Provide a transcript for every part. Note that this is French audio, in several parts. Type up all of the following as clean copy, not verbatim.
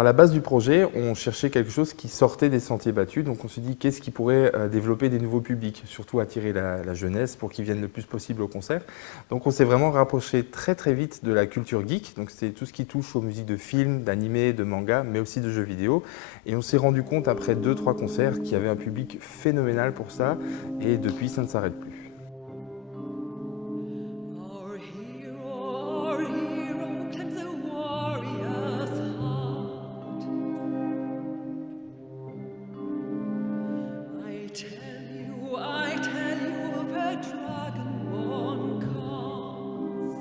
Alors à la base du projet, on cherchait quelque chose qui sortait des sentiers battus, donc on s'est dit qu'est-ce qui pourrait développer des nouveaux publics, surtout attirer la jeunesse pour qu'ils viennent le plus possible au concert. Donc on s'est vraiment rapproché très très vite de la culture geek, donc c'est tout ce qui touche aux musiques de films, d'animés, de mangas, mais aussi de jeux vidéo. Et on s'est rendu compte après 2-3 concerts qu'il y avait un public phénoménal pour ça, et depuis ça ne s'arrête plus. Our hero climbs a warrior's heart. I tell you, the dragonborn comes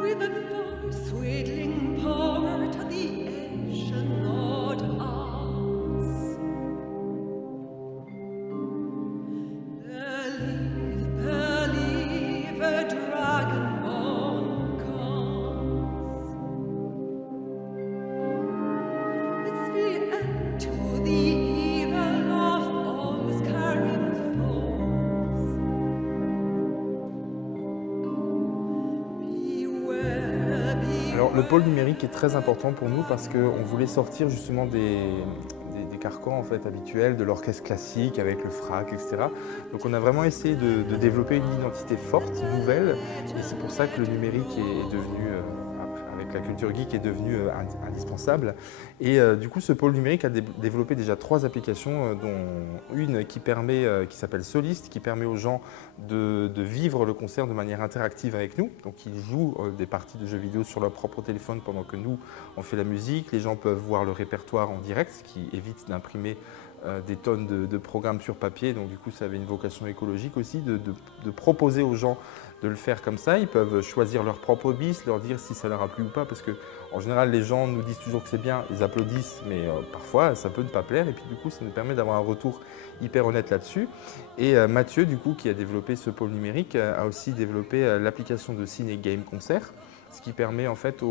with a voice wheedling power to the ancient Lord arts. Believe, a dragonborn comes. It's the end to the evil of always carrying foes. Beware, Alors le beware. pôle numérique est très important pour nous parce qu'on voulait sortir justement des carcans en fait, habituels, de l'orchestre classique avec le frac, etc. Donc on a vraiment essayé de développer une identité forte, nouvelle, et c'est pour ça que le numérique est devenu, avec la culture geek, est devenu indispensable. Et du coup ce pôle numérique a développé déjà 3 applications, dont une qui s'appelle Soliste, qui permet aux gens de vivre le concert de manière interactive avec nous. Donc ils jouent des parties de jeux vidéo sur leur propre téléphone pendant que nous, on fait la musique. Les gens peuvent voir le répertoire en direct, ce qui évite d'imprimer des tonnes de programmes sur papier. Donc du coup, ça avait une vocation écologique aussi, de proposer aux gens de le faire comme ça. Ils peuvent choisir leur propre hobby, leur dire si ça leur a plu ou pas, parce que en général, les gens nous disent toujours que c'est bien, ils applaudissent, mais parfois, ça peut ne pas plaire. Et puis du coup, ça nous permet d'avoir un retour hyper honnête là-dessus. Et Mathieu, du coup, qui a développé ce pôle numérique, a aussi développé l'application de Ciné Game Concert, ce qui permet en fait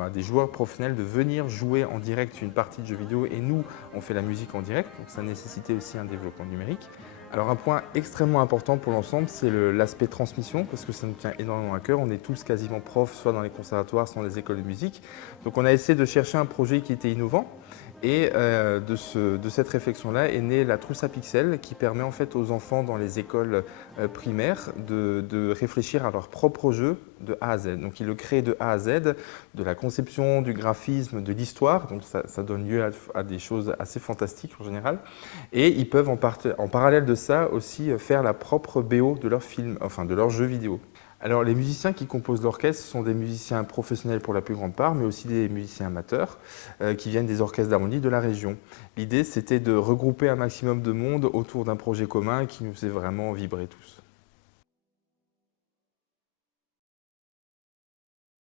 à des joueurs professionnels de venir jouer en direct une partie de jeu vidéo, et nous, on fait la musique en direct, donc ça nécessitait aussi un développement numérique. Alors un point extrêmement important pour l'ensemble, c'est l'aspect transmission, parce que ça nous tient énormément à cœur. On est tous quasiment profs, soit dans les conservatoires, soit dans les écoles de musique. Donc on a essayé de chercher un projet qui était innovant. Et de cette réflexion-là est née la trousse à pixels, qui permet en fait aux enfants dans les écoles primaires de réfléchir à leur propre jeu de A à Z. Donc ils le créent de A à Z, de la conception, du graphisme, de l'histoire. Donc ça donne lieu à des choses assez fantastiques en général. Et ils peuvent en parallèle de ça aussi faire la propre BO de leur film, enfin de leur jeu vidéo. Alors les musiciens qui composent l'orchestre sont des musiciens professionnels pour la plus grande part, mais aussi des musiciens amateurs qui viennent des orchestres d'harmonie de la région. L'idée, c'était de regrouper un maximum de monde autour d'un projet commun qui nous faisait vraiment vibrer tous.